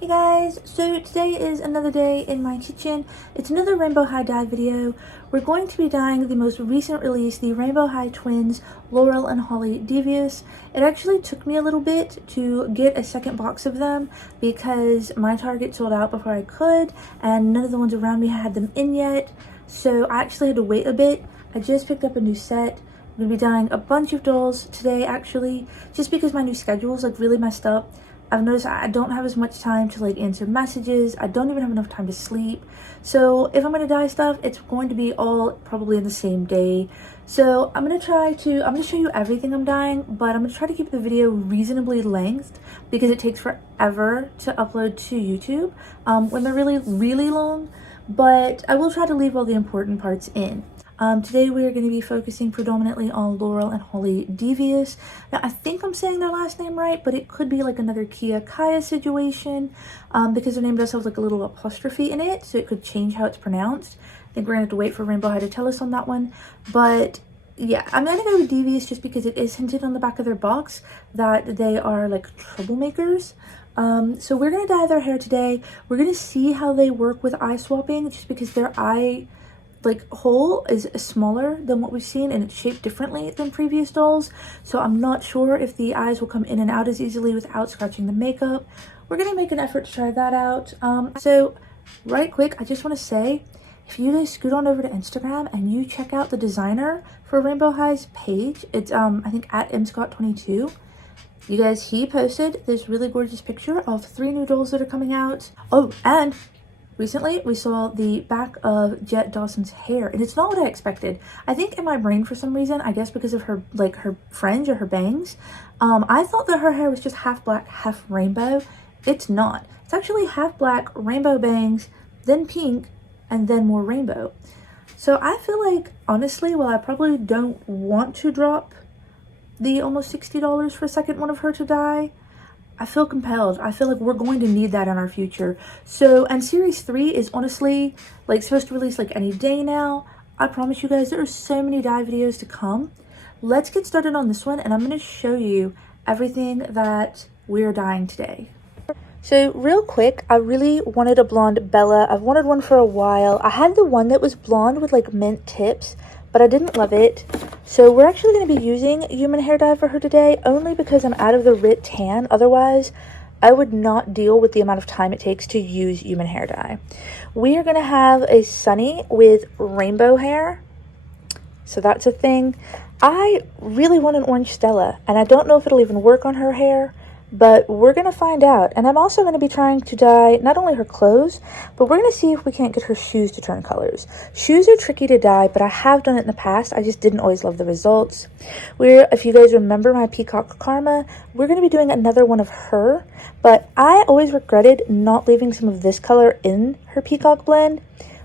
Hey guys, so today is another day in my kitchen. It's another Rainbow High dye video. We're going to be dyeing the most recent release, the Rainbow High Twins Laurel and Holly Devious. It actually took me a little bit to get a second box of them because my Target sold out before I could and none of the ones around me had them in yet. So I actually had to wait a bit. I just picked up a new set. I'm going to be dyeing a bunch of dolls today actually, just because my new schedule is really messed up. I've noticed I don't have as much time to answer messages. I don't even have enough time to sleep. So if I'm going to dye stuff, it's going to be all probably in the same day. So I'm going to show you everything I'm dyeing, but I'm going to try to keep the video reasonably length because it takes forever to upload to YouTube when they're really, really long. But I will try to leave all the important parts in. Today we are going to be focusing predominantly on Laurel and Holly Devious. Now I think I'm saying their last name right, but it could be another Kaya situation because their name does have a little apostrophe in it, so it could change how it's pronounced. I think we're going to have to wait for Rainbow High to tell us on that one. But yeah, I'm going to go with Devious just because it is hinted on the back of their box that they are troublemakers. So we're going to dye their hair today. We're going to see how they work with eye swapping just because their eye hole is smaller than what we've seen and it's shaped differently than previous dolls, so I'm not sure if the eyes will come in and out as easily without scratching the makeup. We're gonna make an effort to try that out. So right quick, I just want to say, if you guys scoot on over to Instagram and you check out the designer for Rainbow High's page, it's I think at mscott22. You guys, he posted this really gorgeous picture of 3 new dolls that are coming out. Oh, and recently, we saw the back of Jet Dawson's hair, and it's not what I expected. I think in my brain, for some reason, I guess because of her, her fringe or her bangs, I thought that her hair was just half black, half rainbow. It's not. It's actually half black, rainbow bangs, then pink, and then more rainbow. So I feel honestly, while I probably don't want to drop the almost $60 for a second one of her to dye, I feel compelled. I feel we're going to need that in our future. So, and series 3 is honestly supposed to release any day now. I promise you guys, there are so many dye videos to come. Let's get started on this one and I'm going to show you everything that we're dyeing today. So real quick, I really wanted a blonde Bella. I've wanted one for a while. I had the one that was blonde with mint tips, but I didn't love it. So we're actually going to be using human hair dye for her today, only because I'm out of the Rit tan. Otherwise, I would not deal with the amount of time it takes to use human hair dye. We are going to have a Sunny with rainbow hair. So that's a thing. I really want an orange Stella, and I don't know if it'll even work on her hair, but we're going to find out. And I'm also going to be trying to dye not only her clothes, but we're going to see if we can't get her shoes to turn colors. Shoes are tricky to dye, but I have done it in the past. I just didn't always love the results. If you guys remember my Peacock Karma, we're going to be doing another one of her, but I always regretted not leaving some of this color in her Peacock blend,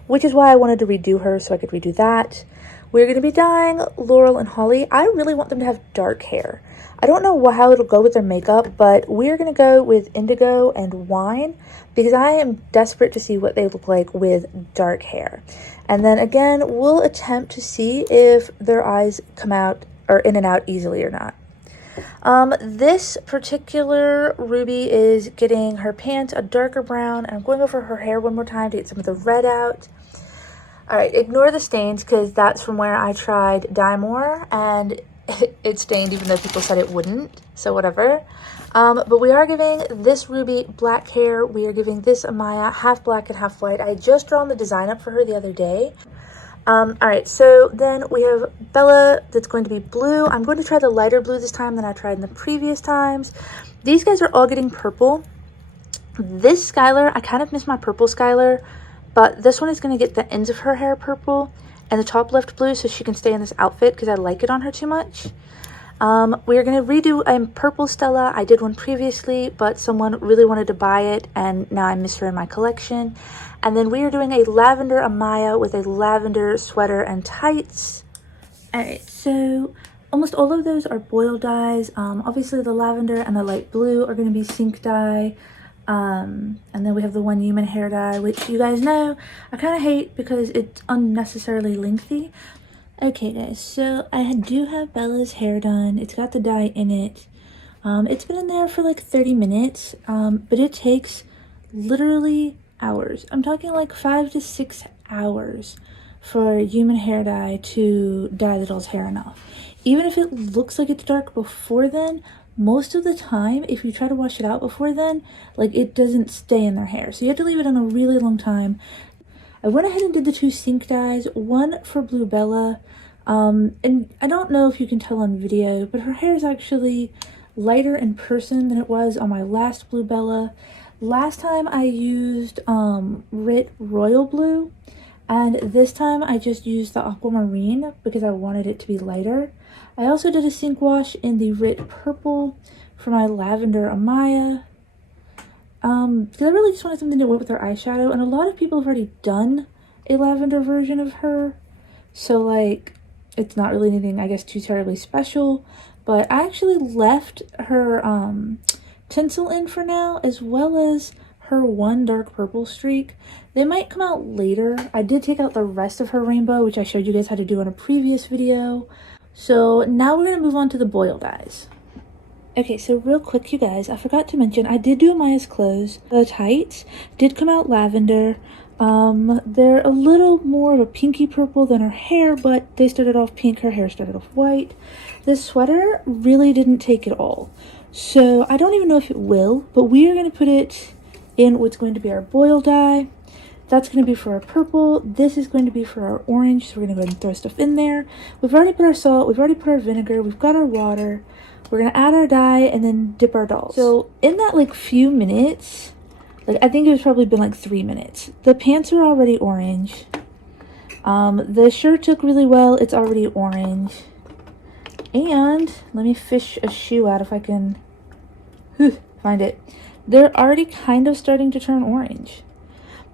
which is why I wanted to redo her so I could redo that. We're going to be dyeing Laurel and Holly. I really want them to have dark hair. I don't know how it'll go with their makeup, but we're going to go with indigo and wine because I am desperate to see what they look like with dark hair. And then again, we'll attempt to see if their eyes come out or in and out easily or not. This particular Ruby is getting her pants a darker brown, and I'm going over her hair one more time to get some of the red out. Alright, ignore the stains because that's from where I tried Dye More and it stained even though people said it wouldn't, so whatever. But we are giving this Ruby black hair. We are giving this Amaya half black and half white. I had just drawn the design up for her the other day. Alright, so then we have Bella that's going to be blue. I'm going to try the lighter blue this time than I tried in the previous times. These guys are all getting purple. This Skylar, I kind of miss my purple Skylar, but this one is going to get the ends of her hair purple and the top left blue so she can stay in this outfit because I like it on her too much. We are going to redo a purple Stella. I did one previously, but someone really wanted to buy it and now I miss her in my collection. And then we are doing a lavender Amaya with a lavender sweater and tights. Alright, so almost all of those are boil dyes. Obviously the lavender and the light blue are going to be sink dye. And then we have the one human hair dye, which you guys know I kind of hate because it's unnecessarily lengthy. Okay guys, so I do have Bella's hair done. It's got the dye in it. It's been in there for 30 minutes, but it takes literally hours. I'm talking like 5 to 6 hours for human hair dye to dye the doll's hair enough. Even if it looks like it's dark before then, most of the time, if you try to wash it out before then, like it doesn't stay in their hair. So you have to leave it in a really long time. I went ahead and did the 2 sink dyes, one for Blue Bella, and I don't know if you can tell on video, but her hair is actually lighter in person than it was on my last Blue Bella. Last time I used Rit Royal Blue, and this time I just used the Aquamarine because I wanted it to be lighter. I also did a sink wash in the Rit Purple for my Lavender Amaya, because I really just wanted something to go with her eyeshadow, and a lot of people have already done a lavender version of her, so like it's not really anything I guess too terribly special. But I actually left her tinsel in for now, as well as her one dark purple streak. They might come out later. I did take out the rest of her rainbow, which I showed you guys how to do in a previous video. So now we're going to move on to the boil dyes. Okay, so real quick, you guys, I forgot to mention, I did do Amaya's clothes. The tights did come out lavender. They're a little more of a pinky purple than her hair, but they started off pink, her hair started off white. This sweater really didn't take it all. So I don't even know if it will, but we are going to put it in what's going to be our boil dye. That's going to be for our purple. This is going to be for our orange, so we're going to go ahead and throw stuff in there. We've already put our salt, we've already put our vinegar, we've got our water. We're going to add our dye and then dip our dolls. So in that like few minutes, like I think it's probably been like 3 minutes. The pants are already orange. The shirt took really well. It's already orange. And let me fish a shoe out if I can find it. They're already kind of starting to turn orange.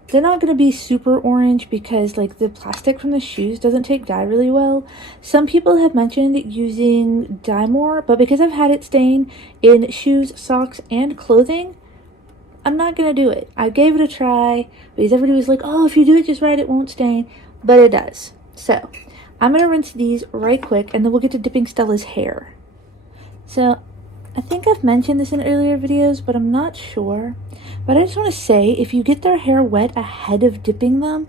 They're not going to be super orange because like the plastic from the shoes doesn't take dye really well. Some people have mentioned using Dye More, but because I've had it stain in shoes, socks, and clothing, I'm not going to do it. I gave it a try because everybody was like, oh, if you do it just right, it won't stain, but it does. So I'm going to rinse these right quick and then we'll get to dipping Stella's hair. So I think I've mentioned this in earlier videos, but I'm not sure. But I just want to say, if you get their hair wet ahead of dipping them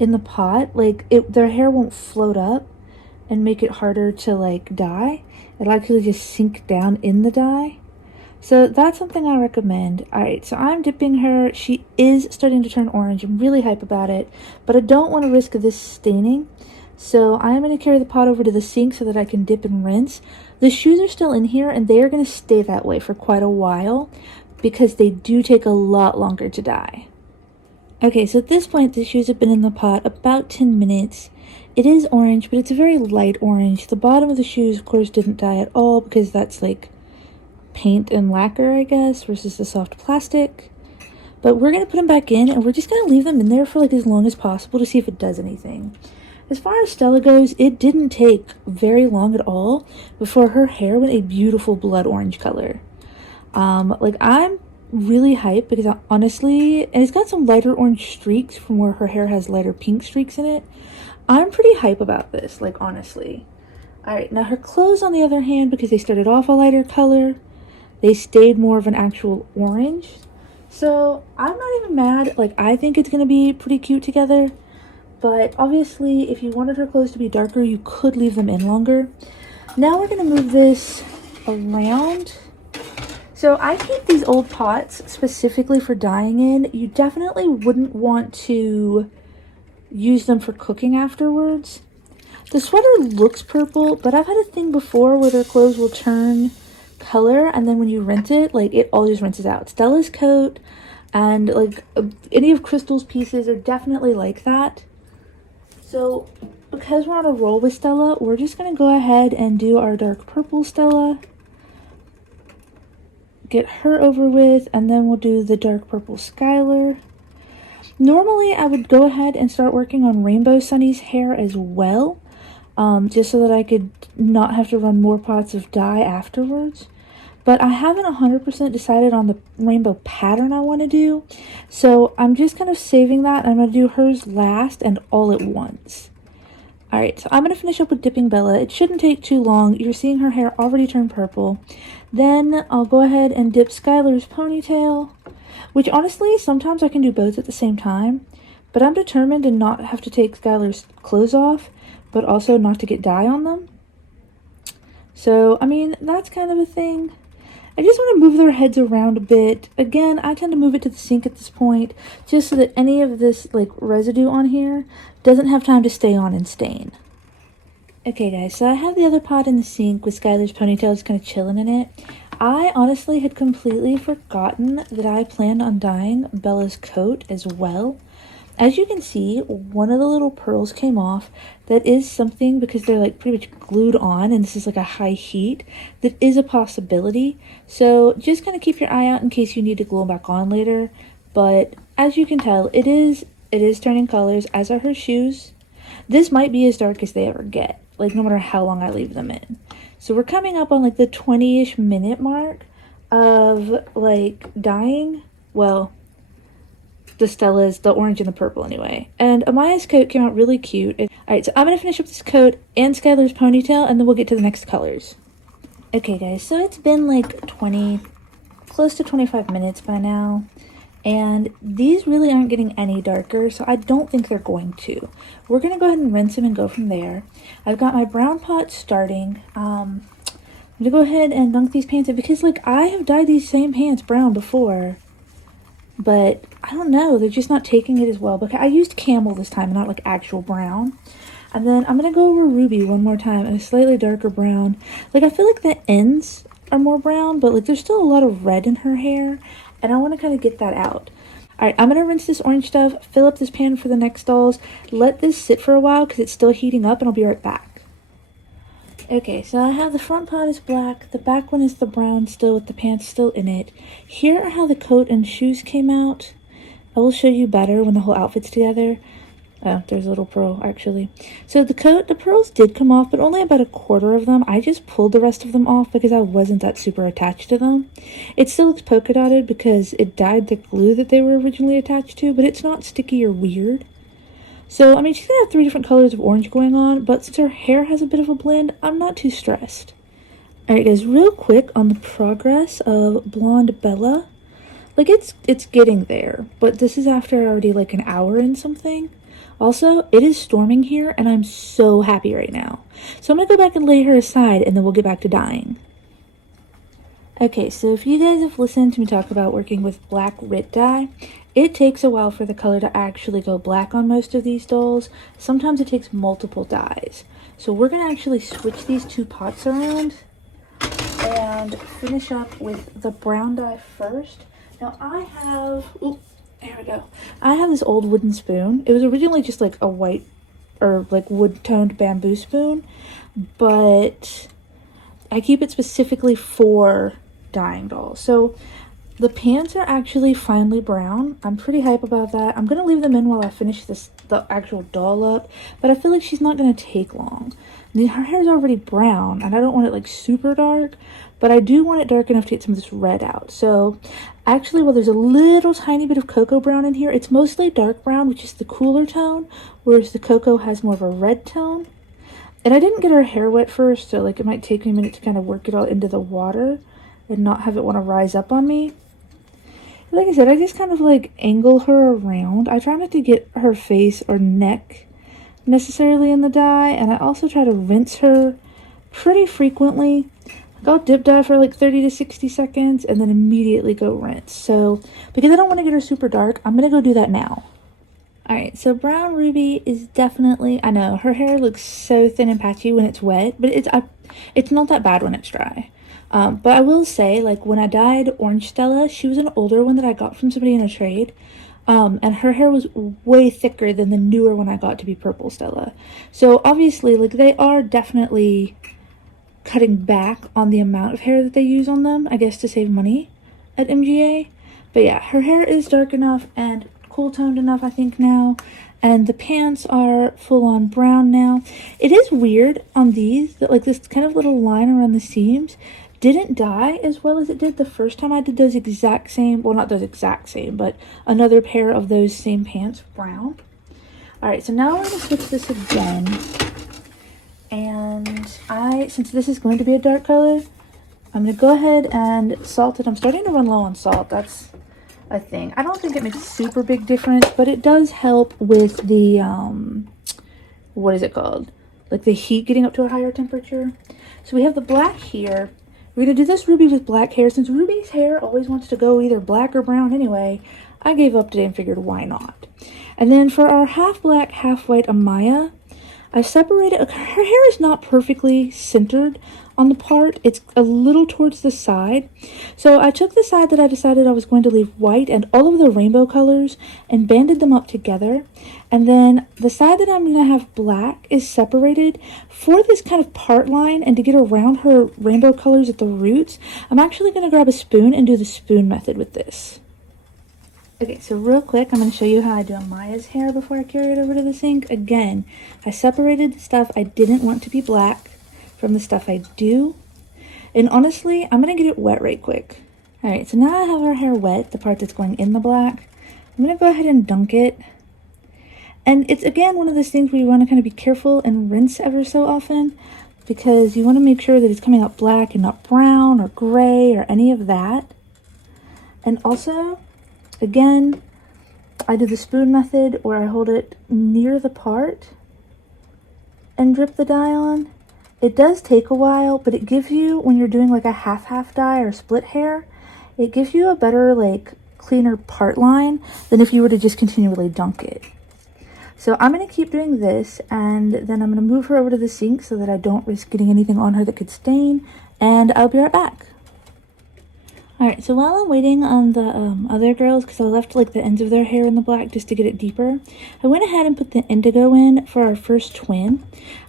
in the pot, like their hair won't float up and make it harder to like dye. It'll actually just sink down in the dye. So that's something I recommend. Alright, so I'm dipping her. She is starting to turn orange. I'm really hype about it, but I don't want to risk this staining. So I'm going to carry the pot over to the sink so that I can dip and rinse. The shoes are still in here and they are going to stay that way for quite a while because they do take a lot longer to dye. Okay, so at this point the shoes have been in the pot about 10 minutes. It is orange, but it's a very light orange. The bottom of the shoes, of course, didn't dye at all because that's like paint and lacquer, I guess, versus the soft plastic. But we're going to put them back in and we're just going to leave them in there for like as long as possible to see if it does anything. As far as Stella goes, it didn't take very long at all before her hair went a beautiful blood orange color. Like I'm really hyped because honestly, and it's got some lighter orange streaks from where her hair has lighter pink streaks in it. I'm pretty hype about this, like honestly. Alright, now her clothes on the other hand, because they started off a lighter color, they stayed more of an actual orange. So I'm not even mad. Like I think it's going to be pretty cute together. But obviously, if you wanted her clothes to be darker, you could leave them in longer. Now we're going to move this around. So I keep these old pots specifically for dyeing in. You definitely wouldn't want to use them for cooking afterwards. The sweater looks purple, but I've had a thing before where their clothes will turn color, and then when you rinse it, like it all just rinses out. Stella's coat and like any of Crystal's pieces are definitely like that. So because we're on a roll with Stella, we're just going to go ahead and do our dark purple Stella. Get her over with, and then we'll do the dark purple Skylar. Normally, I would go ahead and start working on Rainbow Sunny's hair as well, just so that I could not have to run more pots of dye afterwards. But I haven't 100% decided on the rainbow pattern I want to do, so I'm just kind of saving that. I'm going to do hers last and all at once. Alright, so I'm going to finish up with dipping Bella. It shouldn't take too long. You're seeing her hair already turn purple. Then I'll go ahead and dip Skylar's ponytail. which honestly, sometimes I can do both at the same time, but I'm determined to not have to take Skylar's clothes off, but also not to get dye on them. So, I mean, that's kind of a thing. I just want to move their heads around a bit. Again, I tend to move it to the sink at this point, just so that any of this, like, residue on here doesn't have time to stay on and stain. Okay, guys, so I have the other pot in the sink with Skylar's ponytail just kind of chilling in it. I honestly had completely forgotten that I planned on dyeing Bella's coat as well. As you can see, one of the little pearls came off. That is something, because they're like pretty much glued on and this is like a high heat, that is a possibility. So just kind of keep your eye out in case you need to glue them back on later. But as you can tell, it is turning colors, as are her shoes. This might be as dark as they ever get, like no matter how long I leave them in. So we're coming up on like the 20-ish minute mark of like dyeing. Well, the Stella's, the orange and the purple anyway. And Amaya's coat came out really cute. Alright, so I'm going to finish up this coat and Skylar's ponytail, and then we'll get to the next colors. Okay, guys, so it's been like 20, close to 25 minutes by now. And these really aren't getting any darker, so I don't think they're going to. We're going to go ahead and rinse them and go from there. I've got my brown pot starting. I'm going to go ahead and dunk these pants in, because like I have dyed these same pants brown before. But I don't know, they're just not taking it as well. But I used camel this time, not like actual brown. And then I'm going to go over ruby one more time in a slightly darker brown. Like I feel like the ends are more brown, but like there's still a lot of red in her hair. And I want to kind of get that out. Alright, I'm going to rinse this orange stuff, fill up this pan for the next dolls, let this sit for a while because it's still heating up, and I'll be right back. Okay, so I have the front pot is black, the back one is the brown still with the pants still in it. Here are how the coat and shoes came out. I will show you better when the whole outfit's together. Oh, there's a little pearl, actually. So the pearls did come off, but only about a quarter of them. I just pulled the rest of them off because I wasn't that super attached to them. It still looks polka dotted because it dyed the glue that they were originally attached to, but it's not sticky or weird. So, I mean, she's going to have 3 different colors of orange going on, but since her hair has a bit of a blend, I'm not too stressed. Alright guys, real quick on the progress of Blonde Bella. Like, it's getting there, but this is after already like an hour and something. Also, it is storming here, and I'm so happy right now. So I'm going to go back and lay her aside, and then we'll get back to dyeing. Okay, so if you guys have listened to me talk about working with black RIT dye, it takes a while for the color to actually go black on most of these dolls. Sometimes it takes multiple dyes. So we're going to actually switch these 2 pots around and finish up with the brown dye first. Now I have, there we go. I have this old wooden spoon. It was originally just like a white or like wood-toned bamboo spoon, but I keep it specifically for dyeing dolls. So the pants are actually finely brown. I'm pretty hype about that. I'm going to leave them in while I finish the actual doll up, but I feel like she's not going to take long. Her hair's already brown, and I don't want it like super dark, but I do want it dark enough to get some of this red out. So actually, well, there's a little tiny bit of cocoa brown in here. It's mostly dark brown, which is the cooler tone, whereas the cocoa has more of a red tone. And I didn't get her hair wet first, so like it might take me a minute to kind of work it all into the water and not have it want to rise up on me. Like I said, I just kind of like angle her around. I try not to get her face or neck necessarily in the dye, and I also try to rinse her pretty frequently. Like I'll dip dye for like 30 to 60 seconds and then immediately go rinse. So because I don't want to get her super dark, I'm going to go do that now. Alright, so brown ruby is definitely, I know, her hair looks so thin and patchy when it's wet, but it's not that bad when it's dry. But I will say, like, when I dyed Orange Stella, she was an older one that I got from somebody in a trade. And her hair was way thicker than the newer one I got to be Purple Stella. So, obviously, like, they are definitely cutting back on the amount of hair that they use on them, I guess, to save money at MGA. But yeah, her hair is dark enough and cool-toned enough, I think, now. And the pants are full-on brown now. It is weird on these that, like, this kind of little line around the seams didn't dye as well as it did the first time I did those exact same, well, not those exact same, but another pair of those same pants brown. Alright, so now I'm going to switch this again. And since this is going to be a dark color, I'm going to go ahead and salt it. I'm starting to run low on salt. That's a thing. I don't think it makes a super big difference, but it does help with the, what is it called? Like the heat getting up to a higher temperature. So we have the black here. We're going to do this Ruby with black hair. Since Ruby's hair always wants to go either black or brown anyway, I gave up today and figured why not. And then for our half black, half white Amaya, I've separated, her hair is not perfectly centered on the part. It's a little towards the side. So I took the side that I decided I was going to leave white and all of the rainbow colors and banded them up together. And then the side that I'm going to have black is separated for this kind of part line, and to get around her rainbow colors at the roots, I'm actually going to grab a spoon and do the spoon method with this. Okay, so real quick, I'm going to show you how I do Amaya's hair before I carry it over to the sink. Again, I separated the stuff I didn't want to be black from the stuff I do. And honestly, I'm going to get it wet right quick. Alright, so now I have our hair wet, the part that's going in the black. I'm going to go ahead and dunk it. And it's, again, one of those things where you want to kind of be careful and rinse ever so often, because you want to make sure that it's coming out black and not brown or gray or any of that. And also, again, I do the spoon method where I hold it near the part and drip the dye on. It does take a while, but it gives you, when you're doing like a half dye or split hair, it gives you a better, like, cleaner part line than if you were to just continually dunk it. So I'm going to keep doing this, and then I'm going to move her over to the sink so that I don't risk getting anything on her that could stain, and I'll be right back. Alright, so while I'm waiting on the other girls, because I left like the ends of their hair in the black just to get it deeper, I went ahead and put the indigo in for our first twin.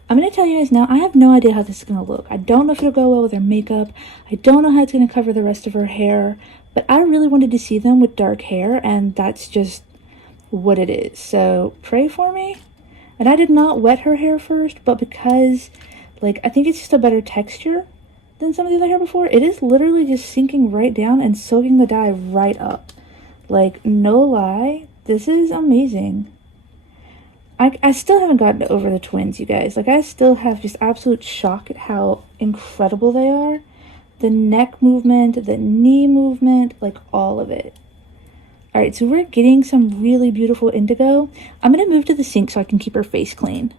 I'm going to tell you guys now, I have no idea how this is going to look. I don't know if it'll go well with her makeup. I don't know how it's going to cover the rest of her hair, but I really wanted to see them with dark hair, and that's just what it is. So pray for me. And I did not wet her hair first, but because, like, I think it's just a better texture than some of the other hair before, it is literally just sinking right down and soaking the dye right up. Like, no lie, this is amazing. I still haven't gotten over the twins, you guys. Like, I still have just absolute shock at how incredible they are. The neck movement, the knee movement, like all of it. Alright, so we're getting some really beautiful indigo. I'm going to move to the sink so I can keep her face clean.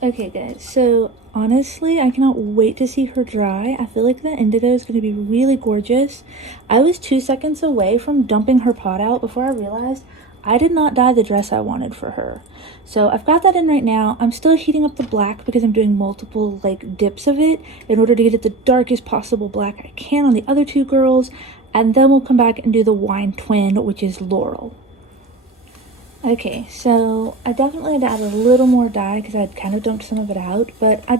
Okay guys, so honestly, I cannot wait to see her dry. I feel like the indigo is going to be really gorgeous. I was 2 seconds away from dumping her pot out before I realized I did not dye the dress I wanted for her. So I've got that in right now. I'm still heating up the black because I'm doing multiple like dips of it in order to get it the darkest possible black I can on the other two girls. And then we'll come back and do the wine twin, which is Laurel. Okay, so I definitely had to add a little more dye because I had kind of dumped some of it out, but I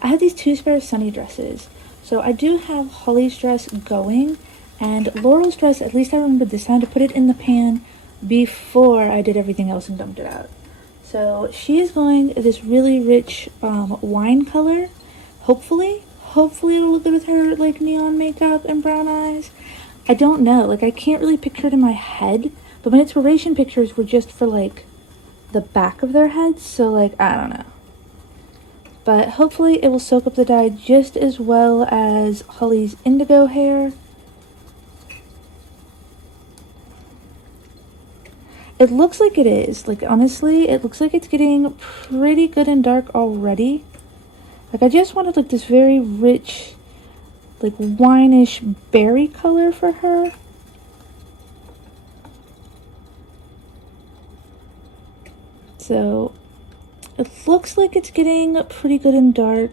have these two spare Sunny dresses. So I do have Holly's dress going, and Laurel's dress, at least I remember this time to put it in the pan before I did everything else and dumped it out. So she is going this really rich wine color. Hopefully it'll look good with her like neon makeup and brown eyes. I don't know, like I can't really picture it in my head, but my inspiration pictures were just for like the back of their heads, so like I don't know. But hopefully it will soak up the dye just as well as Holly's indigo hair. It looks like it is. Like honestly, it looks like it's getting pretty good and dark already. Like I just wanted like this very rich, like wine-ish berry color for her. So it looks like it's getting pretty good and dark.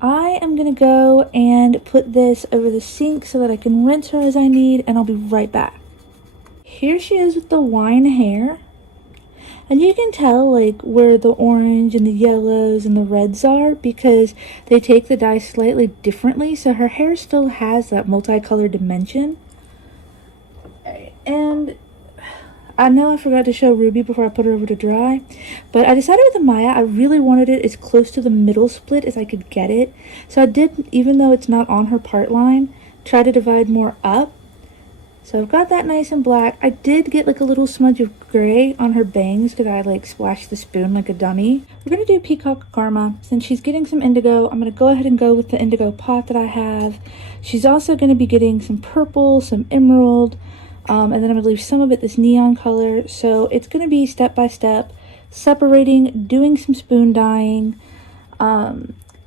I am gonna go and put this over the sink so that I can rinse her as I need, and I'll be right back. Here she is with the wine hair. And you can tell like where the orange and the yellows and the reds are because they take the dye slightly differently, so her hair still has that multicolored dimension. And I know I forgot to show Ruby before I put her over to dry, but I decided with Amaya I really wanted it as close to the middle split as I could get it. So I did, even though it's not on her part line, try to divide more up. So I've got that nice and black. I did get like a little smudge of gray on her bangs because I like splashed the spoon like a dummy. We're going to do Peacock Karma. Since she's getting some indigo, I'm going to go ahead and go with the indigo pot that I have. She's also going to be getting some purple, some emerald, and then I'm going to leave some of it this neon color. So it's going to be step by step, separating, doing some spoon dyeing.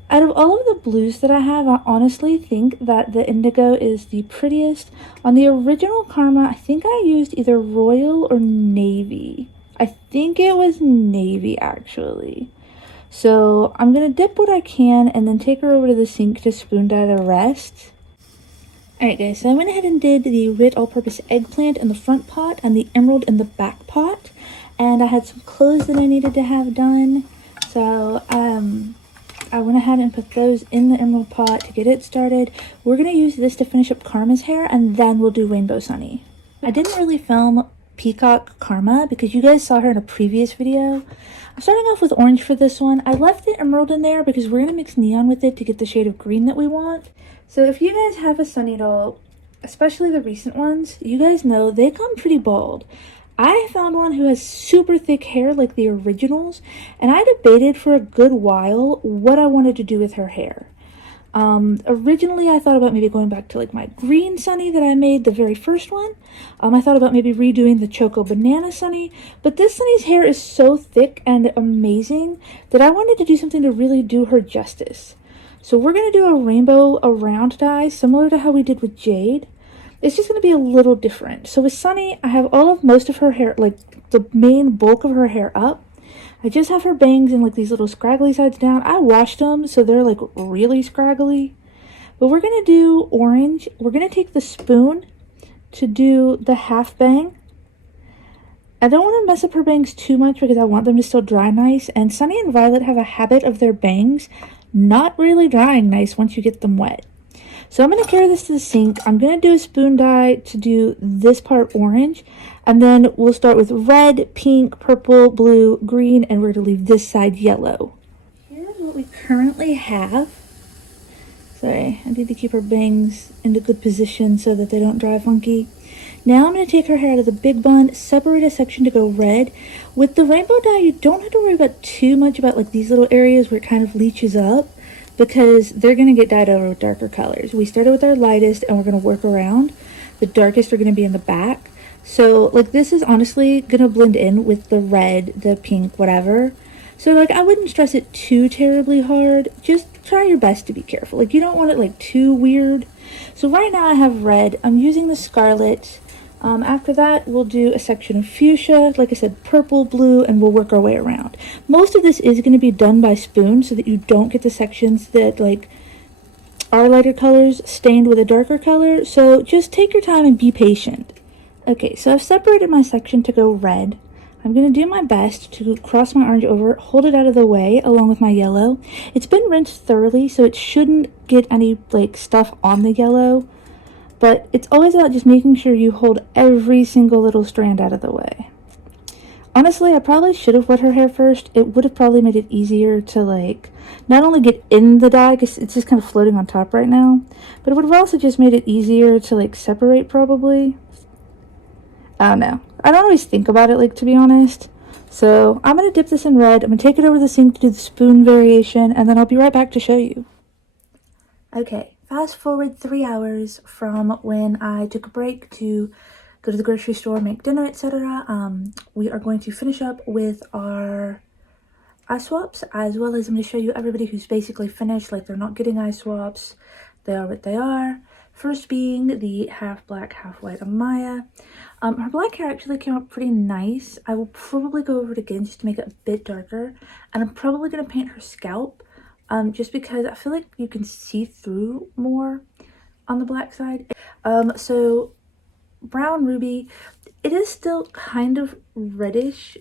Out of all of the blues that I have, I honestly think that the indigo is the prettiest. On the original Karma, I think I used either royal or navy. I think it was navy, actually. So I'm going to dip what I can and then take her over to the sink to spoon dye the rest. Alright guys, so I went ahead and did the Rit All-Purpose Eggplant in the front pot and the emerald in the back pot. And I had some clothes that I needed to have done. So, I went ahead and put those in the emerald pot to get it started. We're going to use this to finish up Karma's hair, and then we'll do Rainbow Sunny. I didn't really film Peacock Karma because you guys saw her in a previous video. I'm starting off with orange for this one. I left the emerald in there because we're going to mix neon with it to get the shade of green that we want. So if you guys have a Sunny doll, especially the recent ones, you guys know they come pretty bald. I found one who has super thick hair like the originals, and I debated for a good while what I wanted to do with her hair. Originally I thought about maybe going back to like my green Sunny that I made, the very first one. I thought about maybe redoing the Choco Banana Sunny, but this Sunny's hair is so thick and amazing that I wanted to do something to really do her justice. So we're going to do a rainbow around dye, similar to how we did with Jade. It's just going to be a little different. So with Sunny, I have most of her hair, like the main bulk of her hair up. I just have her bangs and like these little scraggly sides down. I washed them, so they're like really scraggly. But we're going to do orange. We're going to take the spoon to do the half bang. I don't want to mess up her bangs too much because I want them to still dry nice. And Sunny and Violet have a habit of their bangs not really drying nice once you get them wet. So I'm going to carry this to the sink. I'm going to do a spoon dye to do this part orange. And then we'll start with red, pink, purple, blue, green, and we're going to leave this side yellow. Here's what we currently have. Sorry, I need to keep her bangs into good position so that they don't dry funky. Now I'm going to take her hair out of the big bun, separate a section to go red. With the rainbow dye, you don't have to worry about too much about like these little areas where it kind of leaches up, because they're going to get dyed over with darker colors. We started with our lightest and we're going to work around. The darkest are going to be in the back. So like this is honestly going to blend in with the red, the pink, whatever. So like I wouldn't stress it too terribly hard. Just try your best to be careful. Like you don't want it like too weird. So right now I have red. I'm using the scarlet. After that, we'll do a section of fuchsia, like I said, purple, blue, and we'll work our way around. Most of this is going to be done by spoon so that you don't get the sections that like are lighter colors stained with a darker color. So just take your time and be patient. Okay, so I've separated my section to go red. I'm going to do my best to cross my orange over, hold it out of the way along with my yellow. It's been rinsed thoroughly, so it shouldn't get any like stuff on the yellow. But it's always about just making sure you hold every single little strand out of the way. Honestly, I probably should have wet her hair first. It would have probably made it easier to like, not only get in the dye, because it's just kind of floating on top right now, but it would have also just made it easier to like separate probably. I don't know. I don't always think about it, like, to be honest. So I'm going to dip this in red. I'm going to take it over the sink to do the spoon variation, and then I'll be right back to show you. Okay. Fast forward 3 hours from when I took a break to go to the grocery store, make dinner, etc. We are going to finish up with our eye swaps, as well as I'm going to show you everybody who's basically finished, like they're not getting eye swaps. They are what they are. First being the half black, half white Amaya. Her black hair actually came out pretty nice. I will probably go over it again just to make it a bit darker. And I'm probably going to paint her scalp. Just because I feel like you can see through more on the black side. So brown ruby, it is still kind of reddish,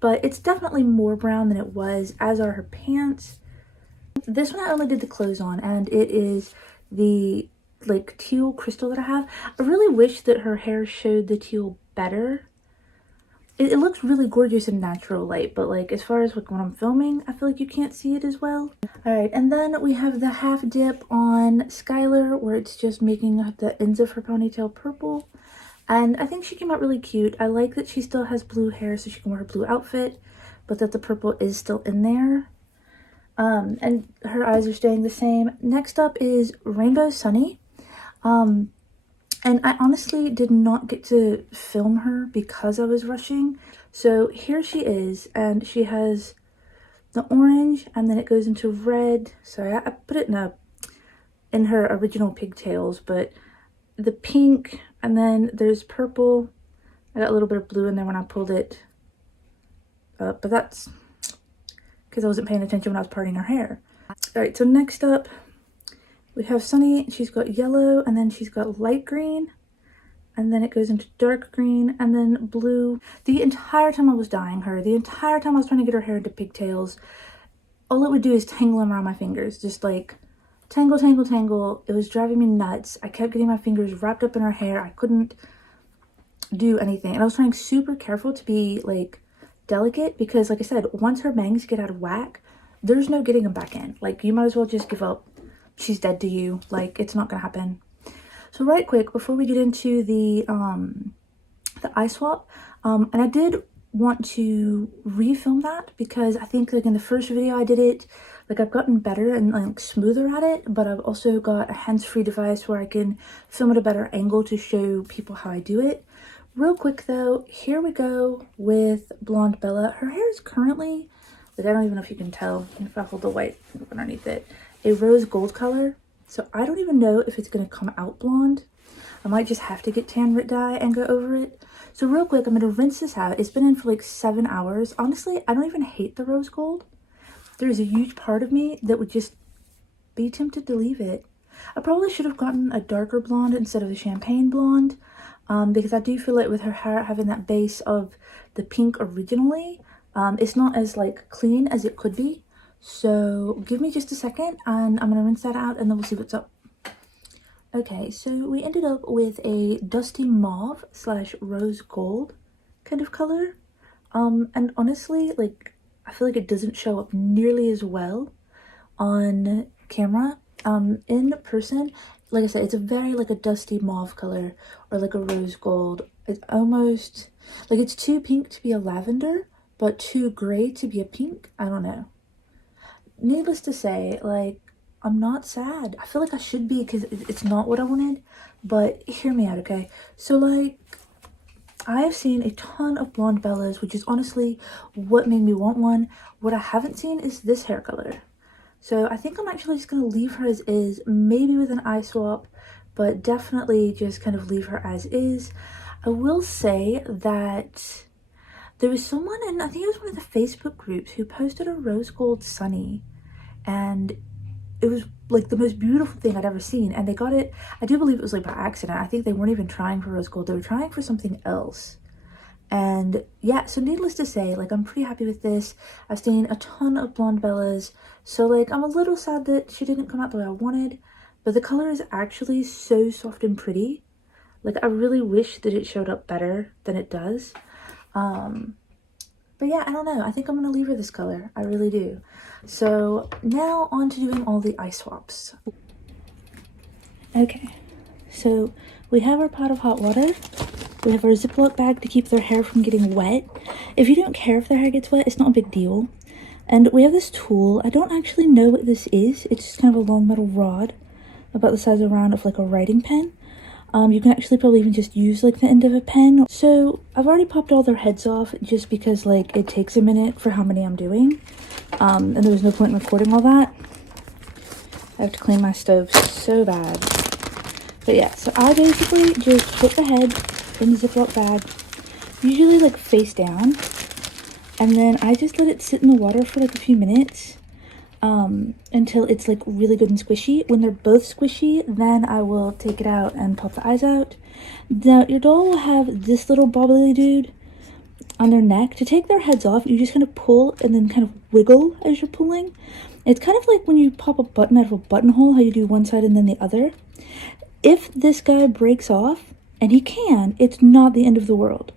but it's definitely more brown than it was, as are her pants. This one I only did the clothes on, and it is the like teal crystal that I have. I really wish that her hair showed the teal better. it looks really gorgeous in natural light, but like as far as like when I'm filming, I feel like you can't see it as well. All right, and then we have the half dip on Skylar, where it's just making the ends of her ponytail purple. And I think she came out really cute. I like that she still has blue hair so she can wear her blue outfit, but that the purple is still in there. And her eyes are staying the same. Next up is Rainbow Sunny. And I honestly did not get to film her because I was rushing. So here she is, and she has the orange, and then it goes into red. Sorry, I put it in her original pigtails, but the pink, and then there's purple. I got a little bit of blue in there when I pulled it up, but that's because I wasn't paying attention when I was parting her hair. All right, so next up, we have Sunny. She's got yellow, and then she's got light green, and then it goes into dark green, and then blue. The entire time I was dyeing her, the entire time I was trying to get her hair into pigtails, all it would do is tangle them around my fingers. Just like tangle, tangle, tangle. It was driving me nuts. I kept getting my fingers wrapped up in her hair. I couldn't do anything. And I was trying super careful to be like delicate because, like I said, once her bangs get out of whack, there's no getting them back in. Like, you might as well just give up. She's dead to you. Like, it's not gonna happen. So right quick, before we get into the eye swap, and I did want to refilm that because I think like in the first video I did it, like I've gotten better and like smoother at it, but I've also got a hands-free device where I can film at a better angle to show people how I do it. Real quick though, here we go with Blonde Bella. Her hair is currently, like I don't even know if you can tell if I hold the white underneath it, a rose gold color. So I don't even know if it's going to come out blonde. I might just have to get tan Rit dye and go over it. So real quick, I'm going to rinse this out. It's been in for like 7 hours. Honestly, I don't even hate the rose gold. There's a huge part of me that would just be tempted to leave it. I probably should have gotten a darker blonde instead of a champagne blonde, because I do feel like with her hair having that base of the pink originally, it's not as like clean as it could be. So give me just a second and I'm going to rinse that out and then we'll see what's up. Okay, so we ended up with a dusty mauve / rose gold kind of color. And honestly, like, I feel like it doesn't show up nearly as well on camera. In person, like I said, it's a very like a dusty mauve color or like a rose gold. It's almost like it's too pink to be a lavender, but too gray to be a pink. I don't know. Needless to say, like, I'm not sad. I feel like I should be because it's not what I wanted, but hear me out, okay? So, like, I've seen a ton of Blonde Bellas, which is honestly what made me want one. What I haven't seen is this hair color. So I think I'm actually just going to leave her as is, maybe with an eye swap, but definitely just kind of leave her as is. I will say that there was someone, and I think it was one of the Facebook groups, who posted a rose gold Sunny, and it was like the most beautiful thing I'd ever seen. And they got it, I do believe it was like by accident. I think they weren't even trying for rose gold, they were trying for something else. And yeah, so needless to say, like, I'm pretty happy with this. I've seen a ton of Blonde Bellas, so like I'm a little sad that she didn't come out the way I wanted, but the color is actually so soft and pretty. Like, I really wish that it showed up better than it does. But yeah, I don't know. I think I'm going to leave her this color. I really do. So now on to doing all the eye swaps. Okay, so we have our pot of hot water. We have our Ziploc bag to keep their hair from getting wet. If you don't care if their hair gets wet, it's not a big deal. And we have this tool. I don't actually know what this is. It's just kind of a long metal rod about the size around of like a writing pen. You can actually probably even just use like the end of a pen. So I've already popped all their heads off just because like it takes a minute for how many I'm doing. And there was no point in recording all that. I have to clean my stove so bad. But yeah, so I basically just put the head in the Ziploc bag, usually like face down. And then I just let it sit in the water for like a few minutes. Until it's like really good and squishy. When they're both squishy, then I will take it out and pop the eyes out. Now your doll will have this little bobbly dude on their neck. To take their heads off, you just kind of pull and then kind of wiggle as you're pulling. It's kind of like when you pop a button out of a buttonhole, how you do one side and then the other. If this guy breaks off, and he can, it's not the end of the world.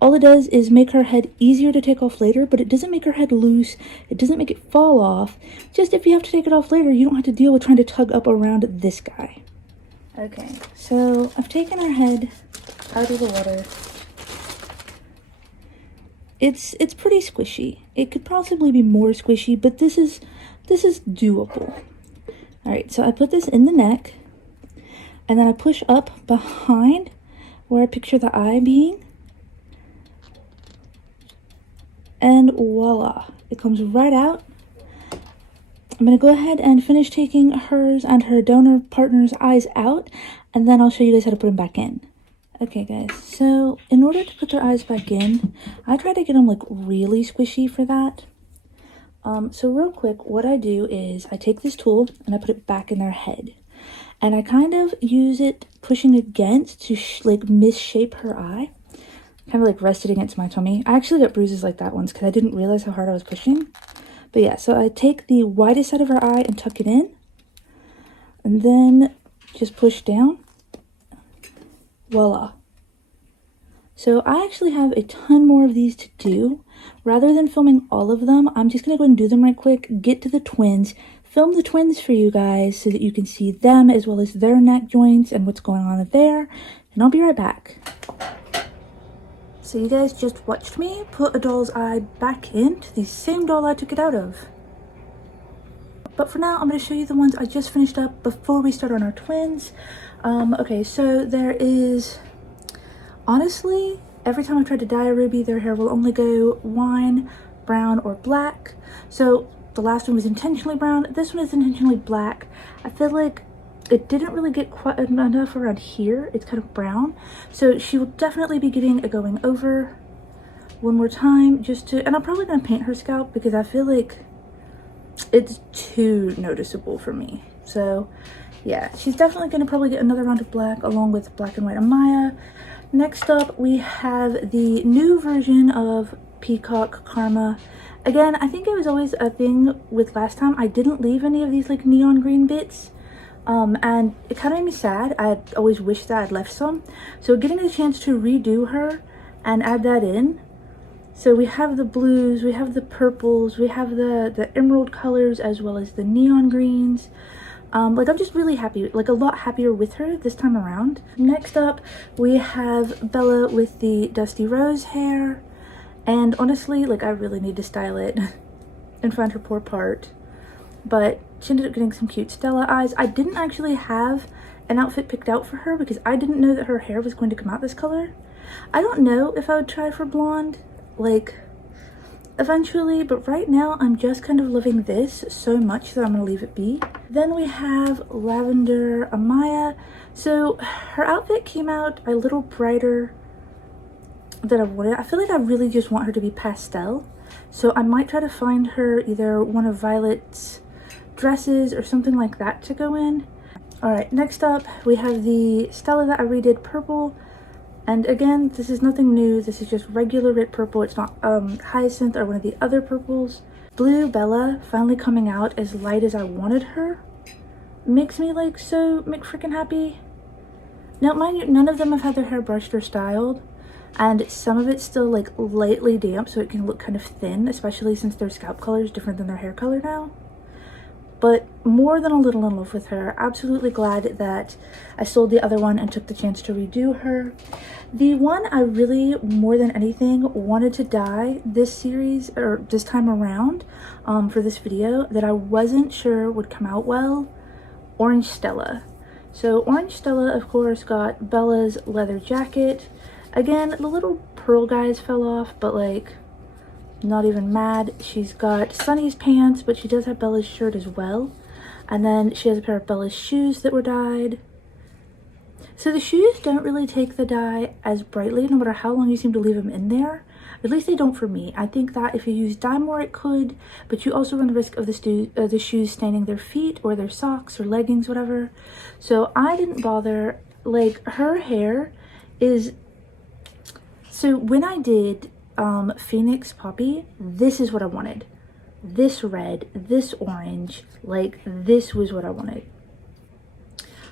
All it does is make her head easier to take off later, but it doesn't make her head loose. It doesn't make it fall off. Just if you have to take it off later, you don't have to deal with trying to tug up around this guy. Okay, so I've taken her head out of the water. It's pretty squishy. It could possibly be more squishy, but this is doable. All right, so I put this in the neck, and then I push up behind where I picture the eye being, and voila, it comes right out. I'm gonna go ahead and finish taking hers and her donor partner's eyes out, and then I'll show you guys how to put them back in. Okay guys, so in order to put their eyes back in, I try to get them like really squishy for that. So real quick, what I do is I take this tool and I put it back in their head. And I kind of use it pushing against to like misshape her eye. Kind of like rest it against my tummy. I actually got bruises like that once because I didn't realize how hard I was pushing. But yeah, so I take the widest side of her eye and tuck it in. And then just push down. Voila. So I actually have a ton more of these to do. Rather than filming all of them, I'm just going to go ahead and do them right quick, get to the twins, film the twins for you guys so that you can see them as well as their neck joints and what's going on there, and I'll be right back. So you guys just watched me put a doll's eye back into the same doll I took it out of. But for now, I'm going to show you the ones I just finished up before we start on our twins. Okay, so there is, honestly, every time I've tried to dye a Ruby, their hair will only go wine, brown, or black. So the last one was intentionally brown. This one is intentionally black. I feel like it didn't really get quite enough around here. It's kind of brown. So she will definitely be getting a going over one more time just to, and I'm probably going to paint her scalp because I feel like it's too noticeable for me. So yeah, she's definitely going to probably get another round of black along with black and white Amaya. Next up, we have the new version of Peacock Karma. Again, I think it was always a thing with last time. I didn't leave any of these like neon green bits. And it kind of made me sad. I had always wished that I'd left some. So getting a chance to redo her and add that in. So we have the blues, we have the purples, we have the emerald colors as well as the neon greens. Like I'm just really happy, like a lot happier with her this time around. Next up, we have Bella with the Dusty Rose hair. And honestly, like I really need to style it and find her poor part. But she ended up getting some cute Stella eyes. I didn't actually have an outfit picked out for her because I didn't know that her hair was going to come out this color. I don't know if I would try for blonde, like eventually, but right now I'm just kind of loving this so much that I'm gonna leave it be. Then we have Lavender Amaya. So her outfit came out a little brighter than I wanted. I feel like I really just want her to be pastel. So I might try to find her either one of Violet's dresses or something like that to go in. All right, next up we have the Stella that I redid purple. And again, this is nothing new. This is just regular red purple. It's not Hyacinth or one of the other purples. Blue Bella finally coming out as light as I wanted her makes me like so freaking happy. Now mind you, none of them have had their hair brushed or styled, and some of it's still like lightly damp, so it can look kind of thin, especially since their scalp color is different than their hair color now. But more than a little in love with her. Absolutely glad that I sold the other one and took the chance to redo her. The one I really, more than anything, wanted to dye this series, or this time around, for this video, that I wasn't sure would come out well, Orange Stella. So Orange Stella, of course, got Bella's leather jacket. Again, the little pearl guys fell off, but like, not even mad. She's got Sunny's pants, but she does have Bella's shirt as well. And then she has a pair of Bella's shoes that were dyed. So the shoes don't really take the dye as brightly, no matter how long you seem to leave them in there. At least they don't for me. I think that if you use dye more, it could, but you also run the risk of the shoes staining their feet or their socks or leggings, whatever. So I didn't bother. Like, her hair is... So when I did Phoenix Poppy, this is what I wanted. This red, this orange, like this was what I wanted.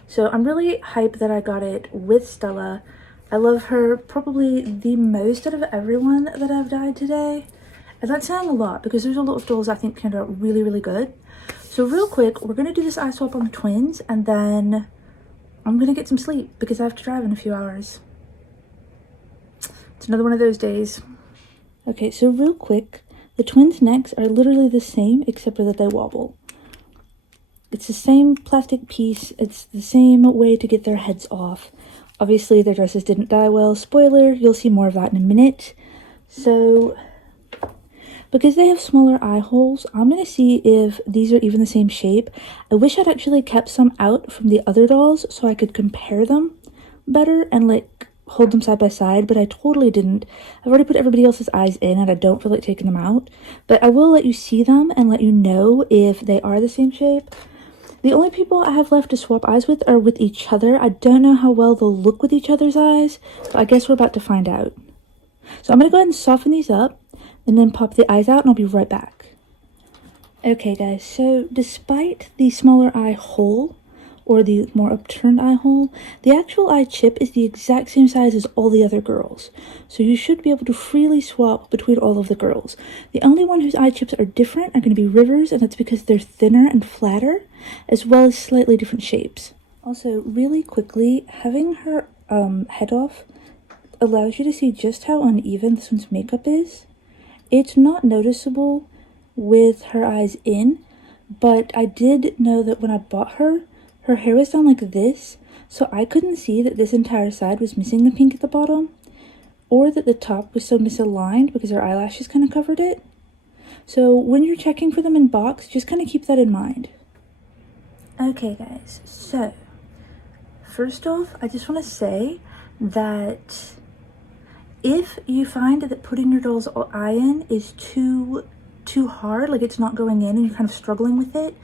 So I'm really hyped that I got it with Stella. I love her probably the most out of everyone that I've dyed today. And that's saying a lot because there's a lot of dolls I think turned out really, really good. So real quick, we're going to do this eye swap on the twins and then I'm going to get some sleep because I have to drive in a few hours. It's another one of those days. Okay, so real quick, the twins' necks are literally the same except for that they wobble. It's the same plastic piece. It's the same way to get their heads off. Obviously, their dresses didn't dye well. Spoiler, you'll see more of that in a minute. So, because they have smaller eye holes, I'm going to see if these are even the same shape. I wish I'd actually kept some out from the other dolls so I could compare them better and like hold them side by side, but I totally didn't. I've already put everybody else's eyes in and I don't feel like taking them out. But I will let you see them and let you know if they are the same shape. The only people I have left to swap eyes with are with each other. I don't know how well they'll look with each other's eyes, but I guess we're about to find out. So I'm going to go ahead and soften these up and then pop the eyes out and I'll be right back. Okay guys, so despite the smaller eye hole, or the more upturned eye hole, the actual eye chip is the exact same size as all the other girls. So you should be able to freely swap between all of the girls. The only one whose eye chips are different are going to be River's, and that's because they're thinner and flatter, as well as slightly different shapes. Also, really quickly, having her head off allows you to see just how uneven this one's makeup is. It's not noticeable with her eyes in, but I did know that when I bought her, her hair was done like this, so I couldn't see that this entire side was missing the pink at the bottom, or that the top was so misaligned because her eyelashes kind of covered it. So when you're checking for them in box, just kind of keep that in mind. Okay guys, so first off, I just want to say that if you find that putting your doll's eye in is too hard, like it's not going in and you're kind of struggling with it,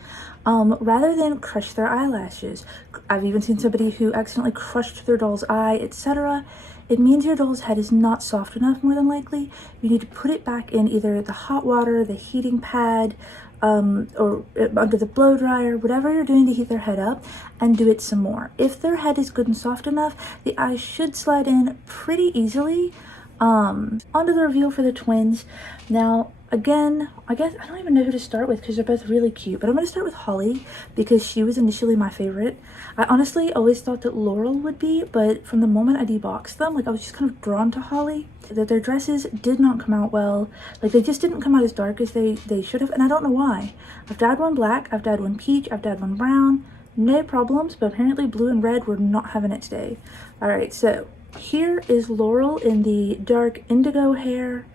rather than crush their eyelashes. I've even seen somebody who accidentally crushed their doll's eye, etc. It means your doll's head is not soft enough, more than likely. You need to put it back in either the hot water, the heating pad, or under the blow dryer, whatever you're doing to heat their head up, and do it some more. If their head is good and soft enough, the eyes should slide in pretty easily. Onto the reveal for the twins. Now, again, I guess I don't even know who to start with because they're both really cute, but I'm going to start with Holly because she was initially my favorite. I honestly always thought that Laurel would be, but from the moment I deboxed them, like I was just kind of drawn to Holly. That their dresses did not come out well. Like they just didn't come out as dark as they should have, and I don't know why. I've dyed one black, I've dyed one peach, I've dyed one brown. No problems, but apparently blue and red were not having it today. Alright, so here is Laurel in the dark indigo hair.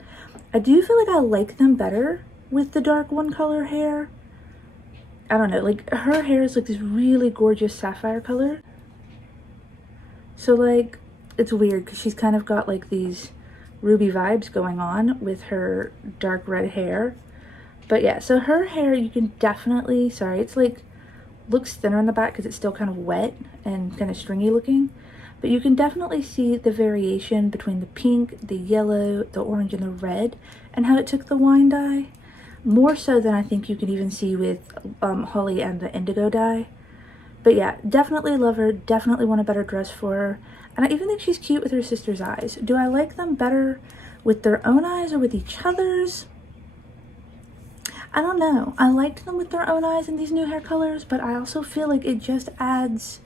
I do feel like I like them better with the dark one color hair. I don't know, like her hair is like this really gorgeous sapphire color. So like, it's weird because she's kind of got like these ruby vibes going on with her dark red hair. But yeah, so her hair you can definitely, sorry, it's like, looks thinner in the back because it's still kind of wet and kind of stringy looking. But you can definitely see the variation between the pink, the yellow, the orange, and the red, and how it took the wine dye. More so than I think you can even see with Holly and the indigo dye. But yeah, definitely love her, definitely want a better dress for her. And I even think she's cute with her sister's eyes. Do I like them better with their own eyes or with each other's? I don't know. I liked them with their own eyes in these new hair colors, but I also feel like it just adds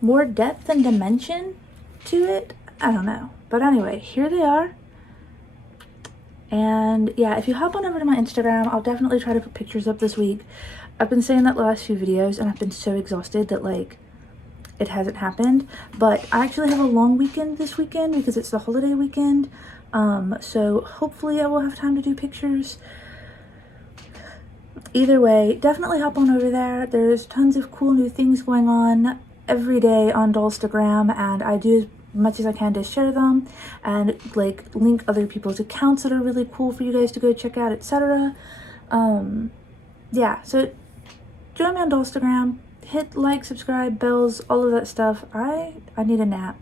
more depth and dimension to it. I don't know. But anyway, here they are. And yeah, if you hop on over to my Instagram, I'll definitely try to put pictures up this week. I've been saying that the last few videos and I've been so exhausted that like it hasn't happened. But I actually have a long weekend this weekend because it's the holiday weekend. So hopefully I will have time to do pictures. Either way, definitely hop on over there. There's tons of cool new things going on every day on Dollstagram, and I do as much as I can to share them and like link other people's accounts that are really cool for you guys to go check out, etc. Yeah, so join me on Dollstagram, hit like, subscribe, bells, all of that stuff. I need a nap.